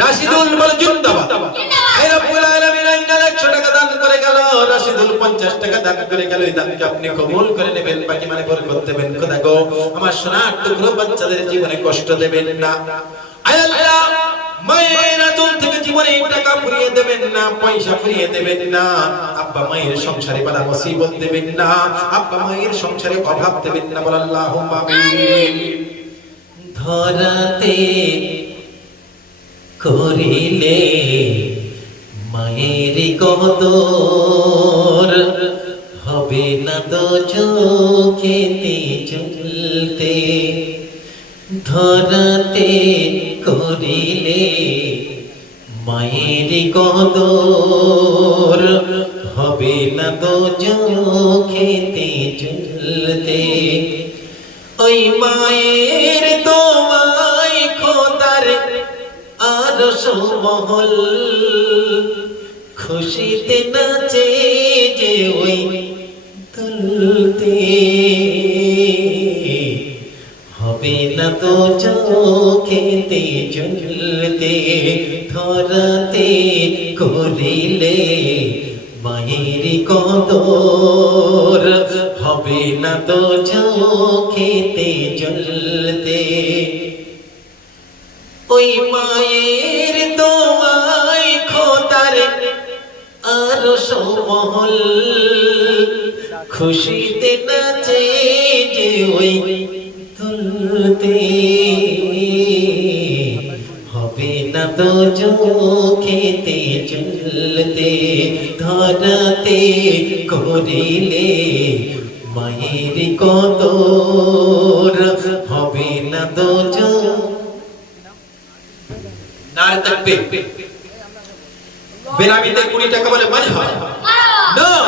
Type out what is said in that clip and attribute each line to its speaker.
Speaker 1: রাশিদুল বলে জিন্দাবাদ। এই রব্বুল আলামিন আইনাল 100 টাকা দান করে গেল রাশিদুল 50 টাকা দান করে গেল এই দানকে আপনি কবুল করে নেবেন বাকি মানে বরকত দেবেন খোদা গো আমার সোনার টুকরো বাচ্চাদের জীবনে কষ্ট দেবেন না। আয় আল্লাহ মায়ের আঁচল থেকে জীবনে টাকা ফুরিয়ে দেবেন না পয়সা ফুরিয়ে দেবেন না। আব্বা মায়ের সংসারে বালা মুসিবত দেবেন না আব্বা মায়ের সংসারে অভাব দেবেন না বল আল্লাহুম্মা আমিন।
Speaker 2: ধরাতে করিলে মায়ের কদর হবে না তো চোখেতে চলতে। ধরাতে করিলে মায়ের কদর হবে না তো চোখেতে চলতে। ওই মায়ের মহল। খুশিতে নাচে যে ওই তুলতে হবে না তো চোখেতে চলতে ধরাতে করিলে মায়ের কদর। হবে না তো চোখেতে জ্বলতে ওই মায়ের সমহল খুশিতে নাচে যে ওই তুলতে হবে না তো চোখেতে, চলতে, ধরাতে করিলে মায়ের কদর হবে না তো
Speaker 1: নারে তাকবীর বেনামিতে কুড়ি টাকা বলে মানে হয়? না!